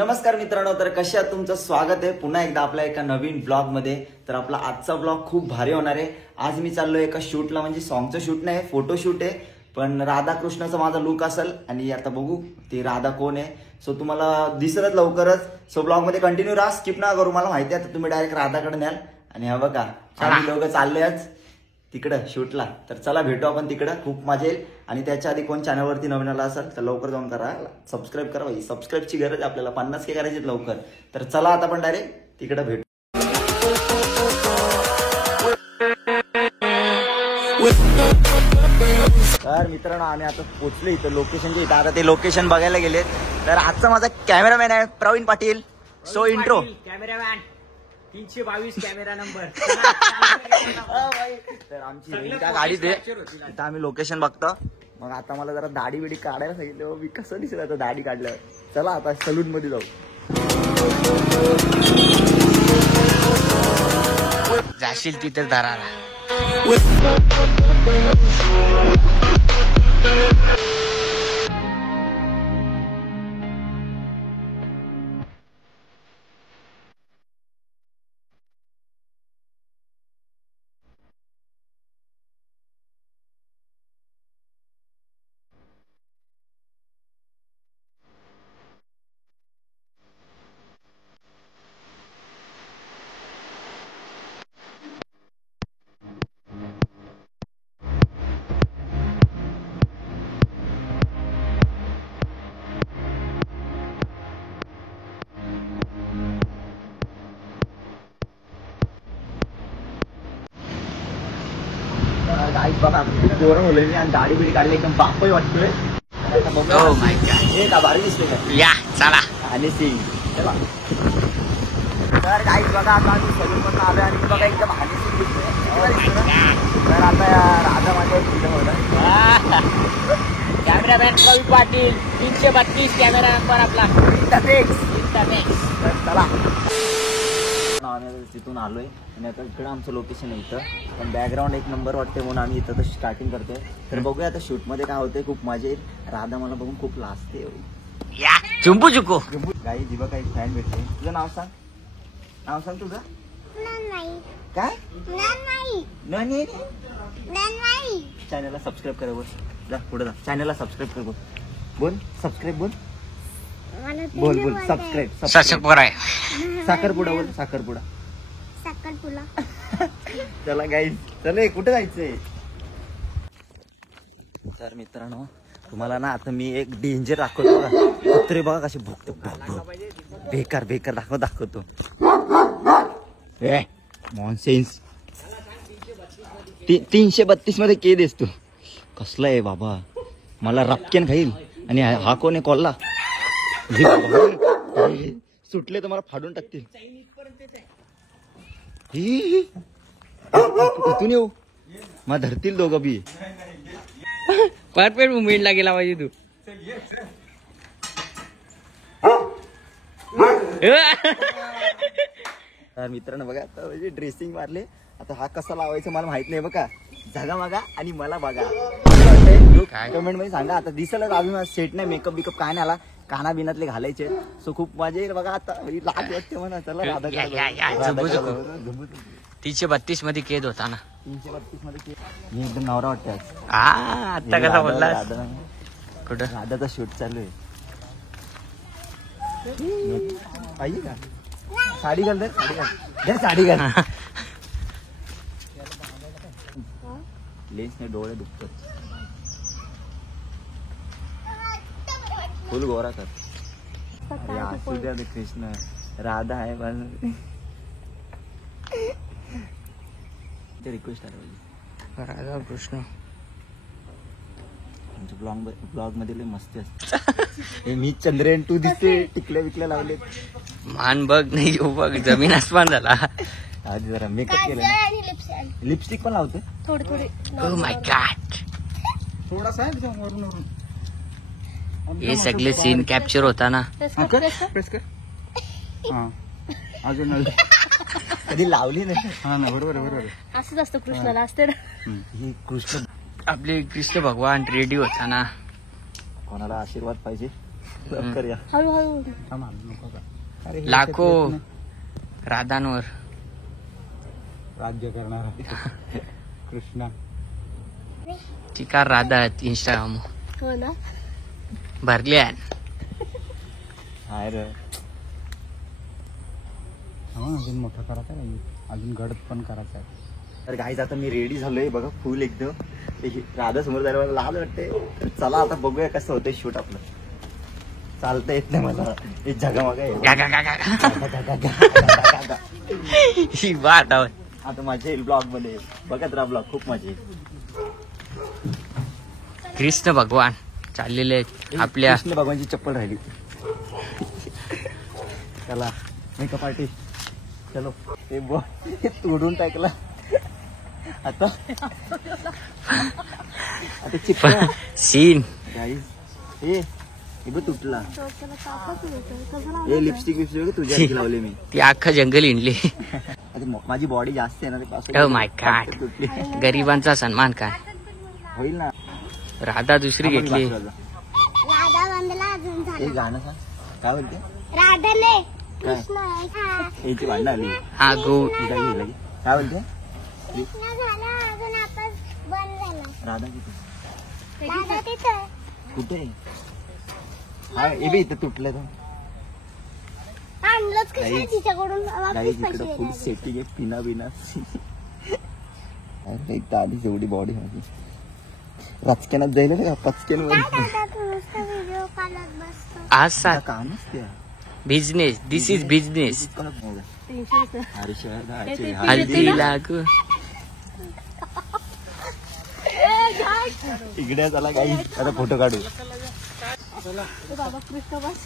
नमस्कार मित्रांनो, तर कशा आहात? तुमचं स्वागत आहे पुन्हा एकदा आपल्या एका नवीन ब्लॉग मध्ये। तर आपला आजचा ब्लॉग खूप भारी होणार आहे। आज मी चाललोय एका शूटला, म्हणजे सॉन्गचं शूट नाही, फोटो शूट आहे। पण राधा कृष्णाचा माझा लुक असेल आणि आता बघू ती राधा कोण आहे। सो तुम्हाला दिसलच लवकरच। सो ब्लॉग मध्ये कंटिन्यू राहा, स्किप ना करू। मला माहिती आहे तुम्ही डायरेक्ट राधाकडे न्याल। आणि हा बघा आम्ही दोघं चाललोय आज तिकडं शूटला। तर चला भेटू आपण तिकडं, खूप मजा येईल। आणि त्याच्या आधी कोण चॅनलवरती नवीन आला असेल तर लवकर जाऊन करा सबस्क्राईब करा भाई। सबस्क्राईबची गरज आहे आपल्याला, 50K करायची लवकर। तर चला आता आपण डायरेक्ट तिकडं भेटू। तर मित्रांनो आम्ही आता पोहोचलो इथं लोकेशनच्या इथं। आता ते लोकेशन बघायला गेलेत। तर आजचा माझा कॅमेरामॅन आहे Praveen Patil. So intro cameraman 322 camera number. तर आमची गाडीत आहे, इथं आम्ही लोकेशन बघतो। मग आता मला जरा दाढी बिडी काढायला सांगितलं, मी कसं दिसेल आता दाढी काढल्यावर। चला आता सलून मध्ये जाऊ। जाशील तिथे धराला। गाईस बघा गोरं होलंय मी आणि दाढी बिडी काढली, एकदम बापही वाटतोय। Oh my God. हे का भारी दिसतोय का? या चला। आणि सिंग चला। तर गाईस बघा आता आम्ही सलून मधून आलोय आणि बघा एकदम हनी सिंग दिसतोय। तर आता राधा माझ्या फिल्म होता। Cameraman Praveen Patil 332 camera number आपला। तर चला आम्ही तिथून आलोय आणि आता इकडं आमचं लोकेशन आहे इथं। पण बॅकग्राऊंड एक नंबर वाटते म्हणून आम्ही इथं स्टार्टिंग करतोय। तर बघूया आता शूट मध्ये काय होतंय, खूप मजा येईल। राधा मला बघून खूप लाजते। या चुंबू चुकू गाई दिवा काही फॅन भेटते। तुझं नाव सांग, नाव सांग तुझं काय? नाही चॅनलला सबस्क्राईब करा बोल, जा पुढे जा, चॅनलला सबस्क्राईब कर बोल, बोल सबस्क्राईब बोल, बोल बोल सबस्क्राईब साखरपुडा बोल, साखरपुडा चला गाईज चला कुठे जायचंय। तर मित्रांनो तुम्हाला ना आता मी एक डेंजर दाखवतो बघा। कुत्रे बघा कसे भुकते, बेकार बेकार दाखवतो। नॉनसेन्स 332 मध्ये के देस तू? कसला आहे बाबा, मला रपकेन खाईल। आणि हा कोण आहे कोल्हा? सुटले तर मला फाडून टाकतील। इथून येऊ मला धरतील दोघं बी। परफेक्ट मुवमेंटला गेला पाहिजे तू। तर मित्रांनो बघा आता म्हणजे ड्रेसिंग मारले। आता हा कसा लावायचं मला माहित नाही बघा। जागा मागा आणि मला बघा कमेंट मध्ये सांगा। आता दिसलच अजून सेट नाही, मेकअप बिकअप काय नाही आला, काना बिनातले घालायचे। सो खूप मजा येईल बघा। आता लाज वाटते म्हणा। चला राधा 332 मध्ये केद होता ना। 332 मध्ये मी एकदम नवरा वाटते आज। आता कसा बोलला? कुठं राधाचा शूट चालू आहे। पाहिजे का साडी घाल, साडी घाल, साडी घाल। लेन्सने डोळे दुखतात, फुल गोरा कर। असू द्या कृष्ण, राधा आहे पण रिक्वेस्ट आहे राधा कृष्ण। ब्लॉग मध्ये लय मस्ती असते। मी चंद्रयान 2 दिसते, टिकल्या विकल्या लावले। मान बघ नाही येऊ बघ, जमीन आसमान झाला। आधी जरा मेकअप केलं, लिपस्टिक पण लावते थोडी। Oh my God. थोडासा आहे वरून वरून। हे सगळे सीन कॅप्चर होता ना। अजून कधी लावली नाही। हा ना बरोबर बरोबर। असंच असतं कृष्णाला असते ना। ही कृष्ण आपले कृष्ण भगवान रेडी होता ना। कोणाला आशीर्वाद पाहिजे लवकर या. हळूहळू लाखो राधांवर राज्य करणारा कृष्णा. चिकार राधा इंस्टाग्राम हो ना. भरल्या हाय रे. अजून मोठा करायचा आहे, अजून गडद पण करायचा आहे. तर गाईज आता मी रेडी झालोय बघा फुल एकदम. राधा समोर जायला मला लहान वाटते. तर चला आता बघूया कसं होतंय शूट आपलं. चालता येत नाही मला. हे जगामगा ही बात आहे. आता मजा येईल ब्लॉग मध्ये. बघत राहा ब्लॉग, खूप मजा येईल. कृष्ण भगवान चाललेले आहेत आपल्या. कृष्ण भगवानची चप्पल राहिली. चला मेकअप आर्टिस्ट चलो. हे बॉय तोडून टाकला आता. आता चिपका सीन गाईज. हे बघ तुटला. डोक्याला तापच येतोय. कसं लावलं? हे लिपस्टिक विपस्टिक तुझ्या हाती लावले मी. ती अख्खा जंगल हिंडली. आता माझी बॉडी जास्त आहे ना ते पासून. Oh my God. तुटली. गरिबांचा सन्मान काय. होईल ना. राधा दुसरी घेतली. राधा बंदला अजून हे झाला. गाणं सांग. काय बोलते? राधाने काय? कृष्ण हा. याची भांडणं आली. हा गो ही काय गेली? काय बोलते? कृष्ण झाला अजून आता बंद झाला. राधा कुठे? राधा तिथं. कुठे? हा हे बी इथं तुटलं तर. आणलंच कसं गाईज. तिच्याकडून गाईज वापस इकडं पैसे फुल द्यायला. सेटिंग आहे. पिना बिना एक आधीच एवढी बॉडी माझी. रचक्यानात जाईल का पचक्यान काय दादा तू नुसतं व्हिडिओ काढत बसतो. आज सात काम नसते. बिझनेस. This is business. अरे शहर हल्दी लागू. इकडे चला काही आता फोटो काढू. ए बाबा कृष्ण बस.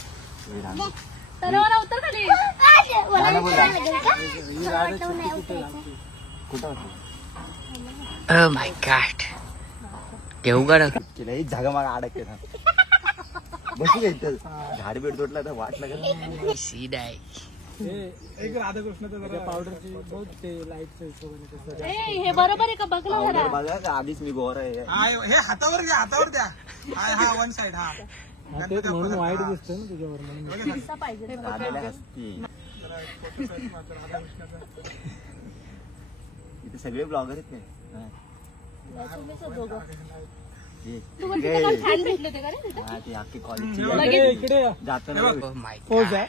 तलावाला उतर खाली. मला गाणं बोल ना. विचारायला लागेल का? मला वाटलं नाही उतरायचं. कुठं होतं? Oh my God. देवगड केलं हे जागा मागा अडकते ना. बसू घ्यायचं. झाड बीड तोडला तर वाट लागत. सीड आहे. एक राधाकृष्णाचा पावडरची बहुत ते लाईटचं हिशोबाने. ए, हे बरोबर आहे का बघ ना जरा. बघा का आधीच मी गोर आहे. हे हातावर घ्या, हातावर द्या. हा वन साइड. हा तेच म्हणून वाईट दिसतंय ना तुझ्यावर म्हणून. कसा पाहिजे राधाला हसती. इथे सगळे ब्लॉगर आहेत काय? तुम्हीच आहे दोघं. हे. तू पण तिथे काल फॅन भेटले होते का रे तिथे? हा, ते अख्खी कॉलेज इकडे या. जाताना Oh my पोज God. आहे.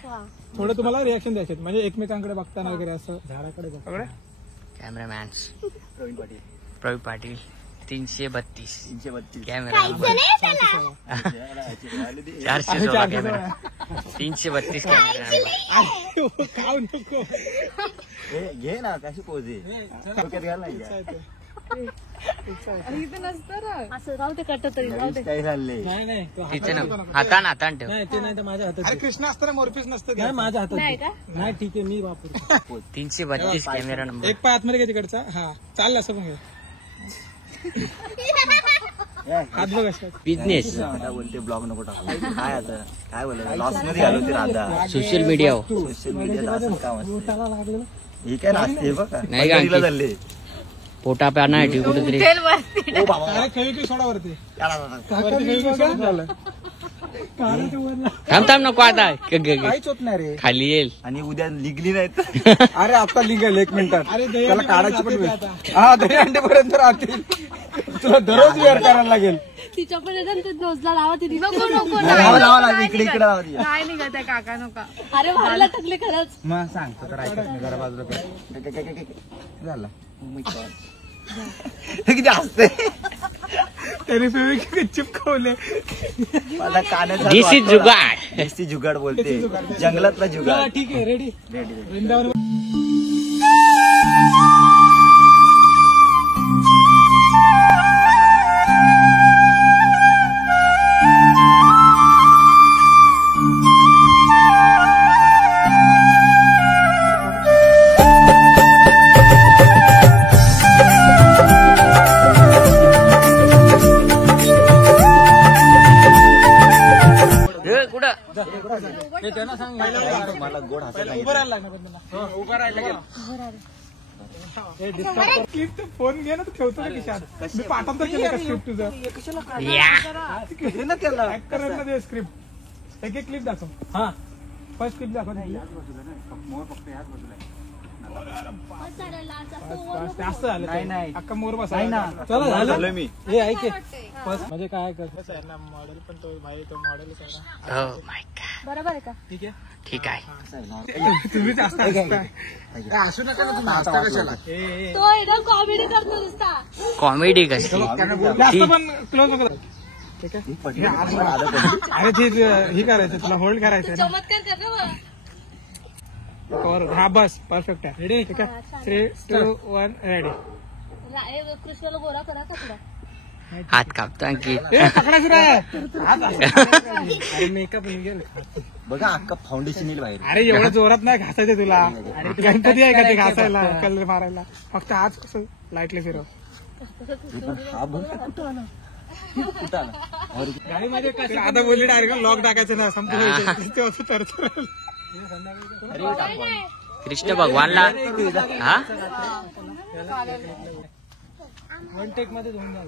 थोडं तुम्हाला रिॲक्शन द्यायचे म्हणजे एकमेकांकडे बघताना वगैरे असं झाडाकडे बघा. कॅमेरामॅन प्रवीण पाटील प्रवीण पाटील 332 332. कॅमेरा खायचं नाही त्याला. 416 कॅमेरा 332 कॅमेरा. खाऊ नको. हे घे ना कशी पोज आहे. डोक्यात घाल नाही का? असं राहू दे कट तरी राहू दे. काय झाले? नाही नाही तो तिथे ना हातान ठेव. नाही ते नाही तर माझ्या हातात अरे दे. कृष्ण असताना मोरपीस नसतं नाही माझ्या हातात नाही दे. का? नाही ठीक आहे मी वापरतो. 332 कॅमेरा नंबर. एक पाय आतमध्ये घे तिकडचा. हा चाललं असं पण घे. हात बघ असतात. बिझनेस आता बोलते ब्लॉग नको टाकू. काय आता काय बोलायचं लॉस मध्ये घालवते राधा. Social media. सोशल मीडियाचं असं काम असते. बोटाला लागलं. हे काय नाचते बघा. नाही का पंढरीला आणखी? चालले. पोटा प्याना आहे कुठेतरी. ओ बाबा अरे फेविक्विक सोडा वरती. याला वरती फेविक्विक सोडा. झालं. काढा ते वरला. थांब ना आता काहीच होत नाही रे. खाली येईल. आणि उद्या निघली नाही तर अरे आता लिगल 1 मिनिटात. अरे दही त्याला अंडे काढायची राहते पण ते वेळ. आता. हा दही अंडेपर्यंत राहतील. तुला दररोज वेळ करायला लागेल. तिच्या पण येतात ते नोजला लावा तिने. नको नको लावा लावा इकडे इकडे लावा ती. नाही निघत आहे काका नका. अरे व्हायला टाकले खरंच. मग सांगतो तर ऐकत नाही जरा बाजूला कर. झालं. हे किती हसते. त्याने फेविक्विक चिपकवले. मला कानाचा दिस इज जुगाड. दिसती जुगाड बोलते. जंगलातला हा, जुगाड. ठीक आहे रेडी. वृंदावन कुठं ते त्यांना सांग. मला गोड हसायला उभं राहायला लागणार पण त्याला. उभं राहायला लागेल. क्लिप फोन घे ना तू ठेवतो ना खिशात. मी पाठवतो केलं का स्क्रिप्ट तुझं. या ना त्याला ऍक्ट करायला दे स्क्रिप्ट. एक एक क्लिप दाखव. हा फर्स्ट क्लिप दाखव. जास्त झालं नाही अख्खा मोर बसा चला झालं मी हे ऐक म्हणजे काय कसं आहे ना मॉडेल पण तो भाई तो मॉडेलच आहे ना. Oh my God. बरोबर आहे का? ठीक आहे ठीक आहे. तुम्ही जास्त असू नका ना तुम्ही हसता कशाला तो एकदम कॉमेडी करतो नुसता. कॉमेडी कसली जास्त पण क्लोज नको. ठीक आहे अरे ते हे करायचं तुला होल्ड करायचं ना. चमत्कार कर ना मग. हा बस परफेक्ट आहे. रेडी ठीक आहे 3, 2, 1 रेडी. कृष्णाला गोरा करा का थोडा. हात कापता की पकडायचं नाही. अरे मेकअप निघेल. बघा अख्खा फाउंडेशन येईल बाहेर. अरे एवढं जोरात नाही घासायचं तुला. गणपती आहे का ते घासायला कलर मारायला. फक्त आज कसं लाईटली फिरव. हा बघ कुठं आला कुठं आला. गाडीमध्ये कसं आता बोलली डायरेक्ट लॉक टाकायचं ना संपूर्ण. कृष्ण भगवानला हा वन टेक मध्ये होऊन जाऊ.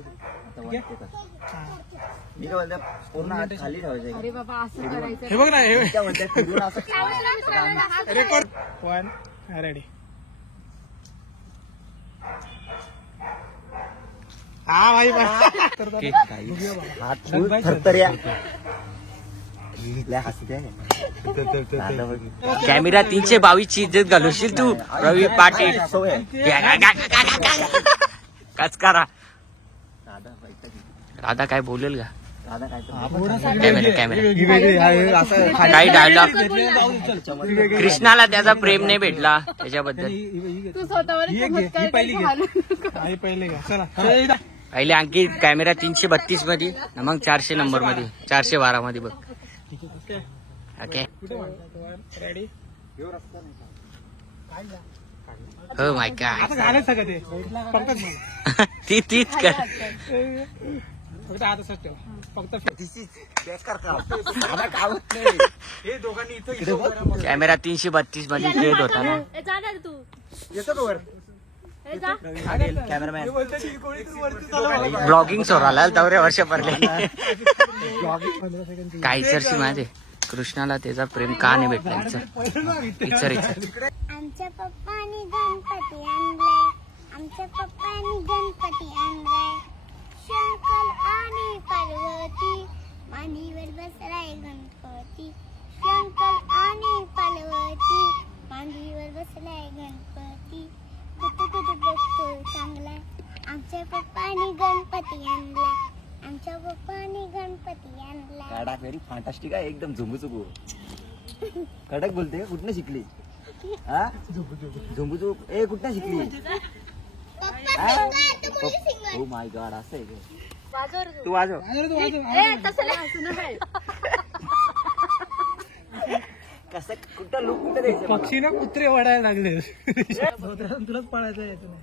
मी काय बोलते पूर्ण हात खाली ठेवायचं. अरे बाबा असं करायचं. हे बघ ना हे काय बोलते फिरून असं रेकॉर्ड 1 रेडी. हा भाई हात थरथऱ्या हसते. कॅमेरा 322 ची इज्जत घालवशील तू रवी पाटील. कचकारा राधा काय बोलेल का. कॅमेरा काही डायलॉग कृष्णाला त्याचा प्रेम नाही भेटला त्याच्याबद्दल. तू स्वतःवर चमत्कार आई पहिले घ्या चला. पहिले आणखी कॅमेरा 332 मध्ये मग 400 नंबर मध्ये 412 मध्ये बघ. Okay ready. हो माय गॉड. आता घालायचं का ते फक्त तीच कर. फक्त आता असंच ठेव. फक्त हे दोघांनी इथं कॅमेरा 332 मध्ये घेत होता ना. जाणार तू. येतो का वर हे जा. कॅमेरामॅन ब्लॉगिंग सोडायला दौऱ्या वर्ष भरले. काय विचारशी माझे कृष्णाला त्याचा प्रेम का नाही भेटला विचार. आमच्या पप्पानी गणपती आणलाय. आमच्या पप्पानी गणपती आणलाय. शंकर आणि पार्वती मांडीवर बसलाय गणपती. शंकर आणि पार्वती मांडीवर बसलाय गणपती. कुठे कुठे बसतोय चांगलाय. आमच्या पप्पानी गणपती आणलाय. आमच्या पप्पानी गणपती आणलाय. काढा व्हेरी फॅन्टास्टिक आहे एकदम झुंबुचुकू. कडक बोलते कुठनं शिकली. हा झुंबुचुकू ए कुठनं शिकली. ओ माय गॉड असं आहे का. तू वाजव. कसं कुठं लुक कुठं द्यायचं. पक्षी ना कुत्रे वाढायला लागले. तुलाच पळायचं यायचं नाही.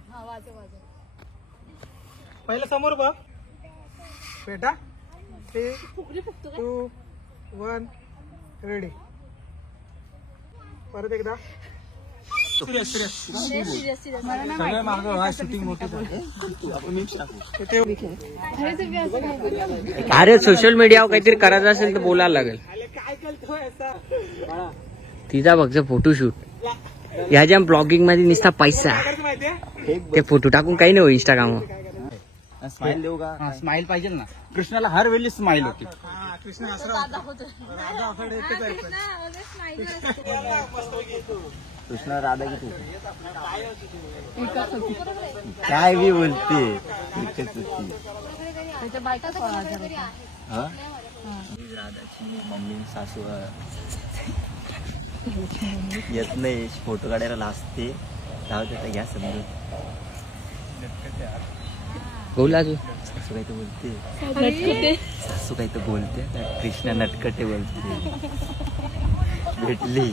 पहिलं समोर बघ बेटा. 3, 2, 1 रेडी. परत एकदा. सगळं मागं हा शूटिंग मोठी अरे सोशल मीडियावर काहीतरी करायचं असेल तर बोलायला लागेल. काय करतोय तिचा फक्त फोटोशूट ह्याच्या ब्लॉगिंग मध्ये नुसता पैसा. माहितीये. ते फोटो टाकून काही नाही हो इंस्टाग्रामवर. स्माइल देऊ का. स्माइल पाहिजे ना. कृष्णाला हर वेळी स्माइल होती. हा कृष्ण असं राधा आखाडे एकच आहे पण. कृष्णा राधा की तू काय बी बोलते. एकच होती. हा राधाची मम्मी सासू येत नाही फोटो काढायला लाजते. जाऊ दे घ्या समजून. बोला तू. सासू काही तर बोलते. सासू काही तर बोलते. कृष्णा नटकटे बोलते. भेटली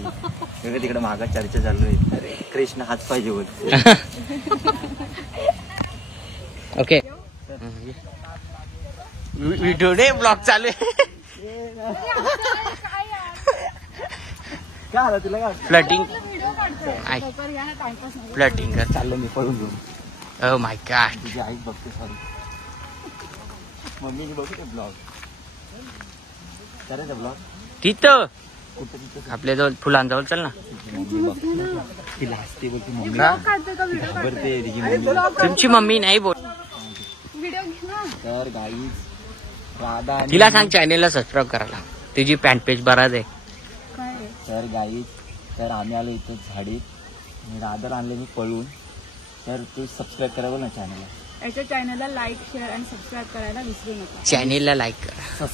तिकडे मागा चर्चा चालू आहे. अरे कृष्ण हाच पाहिजे बोलते. ओके व्हिडिओ डे ब्लॉग चालू आहे. काय आलं तुला काय. फ्लटिंग फ्लटिंग कर. चाललो मी पळून घेऊन. Oh my God. तुझी आईच बघते. सॉरी मम्मीने बघते ब्लॉग करायचा ब्लॉग. तिथं कुठं तिथं आपल्या फुलांजवळ चल ना. मम्मी बघ तिला हसते बघ ती मम्मी हा? घाबरते तिची मम्मी. तुमची मम्मी नाही बोल. तर गाईज राधा आणि- तिला सांग चॅनेलला सबस्क्राईब करायला. तुझी पॅन पेज बराच आहे. तर गाईज तर आम्ही आलो इथं झाडीत आणि राधाला आणले मी पळून. तर तू सबस्क्राईब करा ना चॅनलला. याच्या चॅनलला लाईक शेअर आणि सबस्क्राईब करायला विसरू नका. चॅनेलला लाईक करा.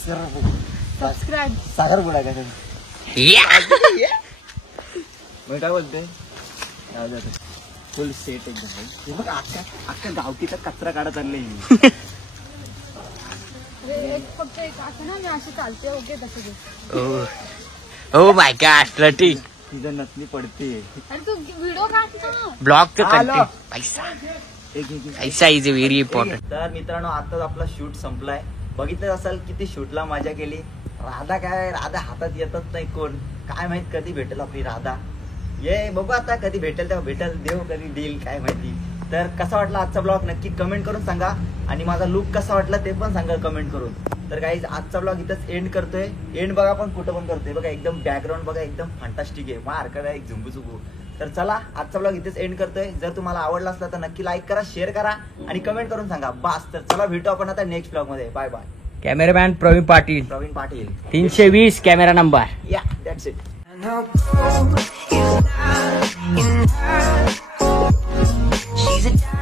सबस्क्राईब सागर बुडा काय या! मग काय बोलते फुल सेट एकदम. हे बघ अख्खा गावकीचा कचरा काढत आणले. फक्त एक असं ना मी अशी चालते ओके तसं घे. ओ माय गॉड लटी तिचं नसली पडते. अरे तू व्हिडिओ काढ ना. ब्लॉग तर आलो. कंटेंट पैसा एक एक- एक. पैसा इज व्हेरी इम्पॉर्टंट. तर मित्रांनो आताच आपला शूट संपलाय. बघितलं असाल किती शूटला मजा केली. राधा राधा हातात येतच नाही कोण. काय माहित कधी भेटेल आपली राधा. ये बघू आता कधी भेटेल तेव्हा भेटेल. देव कधी देईल काय माहिती. तर कसा वाटला आजचा ब्लॉग नक्की कमेंट करून सांगा. आणि माझा लुक कसा वाटला ते पण सांगा कमेंट करून. तर काही आजचा ब्लॉग इथंच एंड करतोय. एंड बघा पण कुठं पण करतोय बघा. एकदम बॅकग्राऊंड बघा एकदम फंटास्टिक आहे. मार का एक झुंबू झुंबू. तर चला आजचा ब्लॉग इथेच एंड करतोय. जर तुम्हाला आवडला असला तर नक्की लाईक करा, शेअर करा आणि कमेंट करून सांगा. बस तर चला भेटू आपण आता नेक्स्ट ब्लॉग मध्ये. Bye bye. Cameraman Praveen Patil Praveen Patil 320 camera number. Yeah that's it. She's a